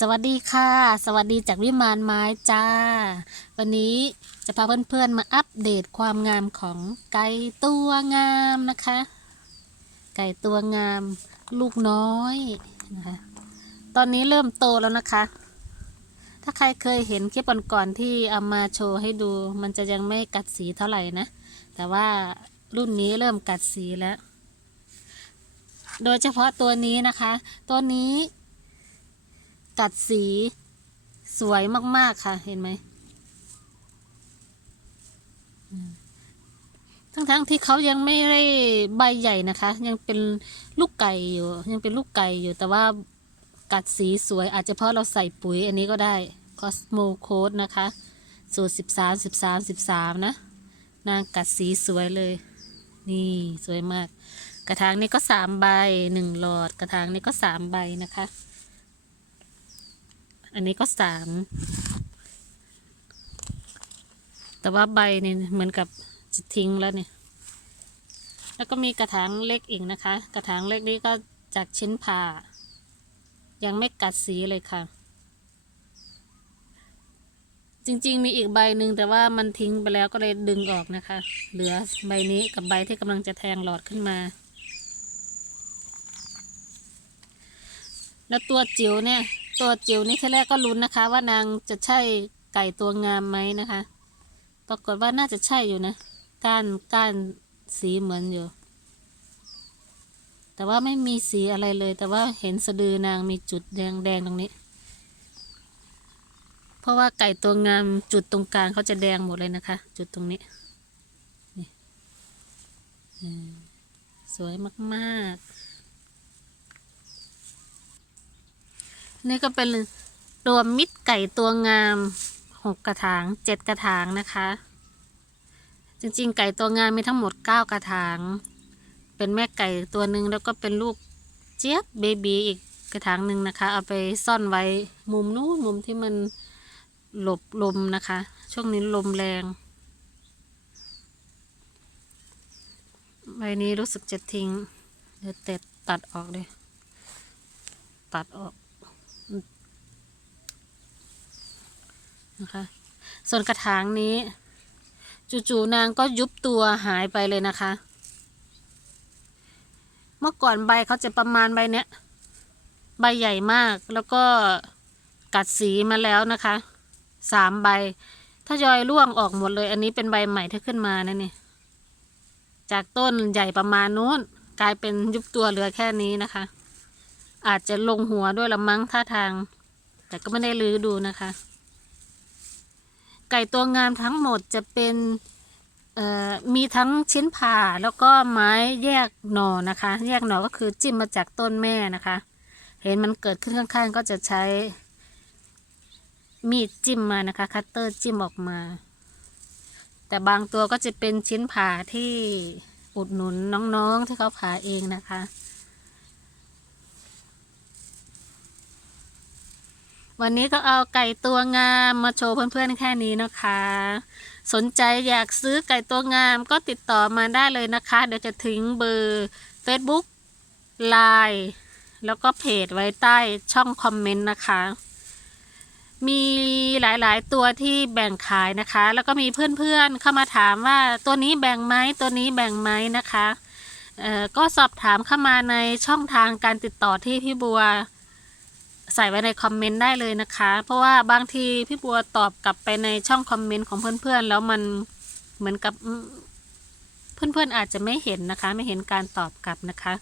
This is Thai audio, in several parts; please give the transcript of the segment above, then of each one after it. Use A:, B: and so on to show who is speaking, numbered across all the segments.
A: สวัสดีค่ะ สวัสดีจากวิมานไม้จ้า วันนี้จะพาเพื่อนๆมาอัปเดตความงามของไก่ตัวงามนะคะ ไก่ตัวงามลูกน้อยนะคะตอนนี้เริ่มโตแล้วนะคะ ถ้าใครเคยเห็นคลิปก่อนๆที่เอามาโชว์ให้ดู มันจะยังไม่กัดสีเท่าไหร่นะ แต่ว่ารุ่นนี้เริ่มกัดสีแล้ว โดยเฉพาะตัวนี้นะคะ ตัวนี้ กัดสีสวยมาก ๆ ค่ะ เห็นไหม ทั้งๆที่เขายังไม่ได้ใบใหญ่นะคะ ยังเป็นลูกไก่อยู่ ยังเป็นลูกไก่อยู่ แต่ว่ากัดสีสวย อาจจะเพราะเราใส่ปุ๋ยอันนี้ก็ได้ Cosmo Code นะคะ สูตร13 13 13นะ นางกัดสีสวยเลย นี่สวยมาก กระถางนี้ก็สามใบหนึ่งหลอด กระถางนี้ก็สามใบนะคะ อันนี้ก็สามแต่ว่าใบเนี่ยเหมือนกับจะทิ้งแล้วเนี่ย แล้วก็มีกระถางเล็กอีกนะคะ กระถางเล็กนี้ก็จากชิ้นผ่า ยังไม่กัดสีเลยค่ะ จริงๆมีอีกใบหนึ่งแต่ว่ามันทิ้งไปแล้วก็เลยดึงออกนะคะ เหลือใบนี้กับใบที่กำลังจะแทงหลอดขึ้นมา แล้วตัวจิ๋วเนี่ย ตัวจิ๋วนี่ทีแรกก็ลุ้นนะคะ ว่านางจะใช่ไก่ตัวงามไหมนะคะ ปรากฏว่าน่าจะใช่อยู่นะก้านก้านสีเหมือนอยู่ แต่ว่าไม่มีสีอะไรเลย แต่ว่าเห็นสะดือนางมีจุดแดงแดงตรงนี้ เพราะว่าไก่ตัวงามจุดตรงกลางเขาจะแดงหมดเลยนะคะ จุดตรงนี้นี่อืมสวยมาก ๆ นี่ก็เป็นรวมมิตรไก่ตัวงามหกกระถางเจ็ดกระถางนะคะ จริงๆ ไก่ตัวงามมีทั้งหมดเก้ากระถาง เป็นแม่ไก่ตัวหนึ่งแล้วก็เป็นลูกเจี๊ยบเบบีอีกกระถางหนึ่งนะคะ เอาไปซ่อนไว้มุมนู้นมุมที่มันหลบลมนะคะ ช่วงนี้ลมแรงใบนี้รู้สึกจะทิ้ง เดี๋ยวเต็ดตัดออกเลย ตัดออก นะคะ ส่วนกระถางนี้ จู่ๆนางก็ยุบตัวหายไปเลยนะคะ เมื่อก่อนใบเขาจะประมาณใบเนี้ย ใบใหญ่มากแล้วก็กัดสีมาแล้วนะคะสามใบถ้ายอยร่วงออกหมดเลย อันนี้เป็นใบใหม่ที่ขึ้นมานะนี่จากต้นใหญ่ประมาณนู้น กลายเป็นยุบตัวเหลือแค่นี้นะคะ อาจจะลงหัวด้วยละมั้งท่าทาง แต่ก็ไม่ได้ลื้อดูนะคะ ไก่ตัวงามทั้งหมดจะเป็นมีทั้งชิ้นผ่าแล้วก็ไม้แยกหน่อนะคะ แยกหน่อก็คือจิ้มมาจากต้นแม่นะคะ เห็นมันเกิดขึ้นข้างๆ ก็จะใช้ มีดจิ้มมานะคะ คัตเตอร์จิ้มออกมา แต่บางตัวก็จะเป็นชิ้นผ่าที่อุดหนุนน้องๆที่เขาผ่าเองนะคะ วันนี้ก็เอาไก่ตัวงามมาโชว์เพื่อนๆแค่นี้นะคะ สนใจอยากซื้อไก่ตัวงามก็ติดต่อมาได้เลยนะคะ เดี๋ยวจะทิ้งเบอร์ Facebook Line แล้วก็เพจไว้ใต้ช่องคอมเมนต์นะคะ มีหลายๆ ตัวที่แบ่งขายนะคะ แล้วก็มีเพื่อนๆเข้ามาถามว่าตัวนี้แบ่งไหมตัวนี้แบ่งไหมนะคะก็สอบถามเข้ามาในช่องทางการติดต่อที่พี่บัว ใส่ไว้ในคอมเมนต์ได้เลยนะคะ เพราะว่าบางทีพี่บัวตอบกลับไปในช่องคอมเมนต์ของเพื่อนๆ แล้วมันเหมือนกับเพื่อนๆอาจจะไม่เห็นนะคะ ไม่เห็นการตอบกลับนะคะ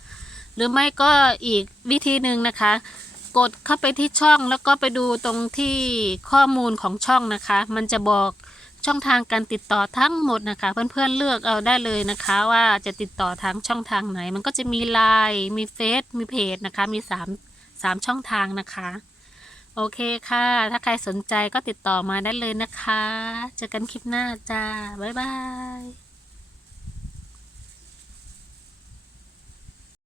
A: หรือไม่ก็อีกวิธีหนึ่งนะคะ กดเข้าไปที่ช่องแล้วก็ไปดูตรงที่ข้อมูลของช่องนะคะ มันจะบอกช่องทางการติดต่อทั้งหมดนะคะ เพื่อนๆเลือกเอาได้เลยนะคะ ว่าจะติดต่อทางช่องทางไหน มันก็จะมีไลน์มีเฟซมีเพจนะคะ มีสามสามช่องทางนะคะ โอเคค่ะ ถ้าใครสนใจก็ติดต่อมาได้เลยนะคะ เจอกันคลิปหน้าจ้า บ๊ายบาย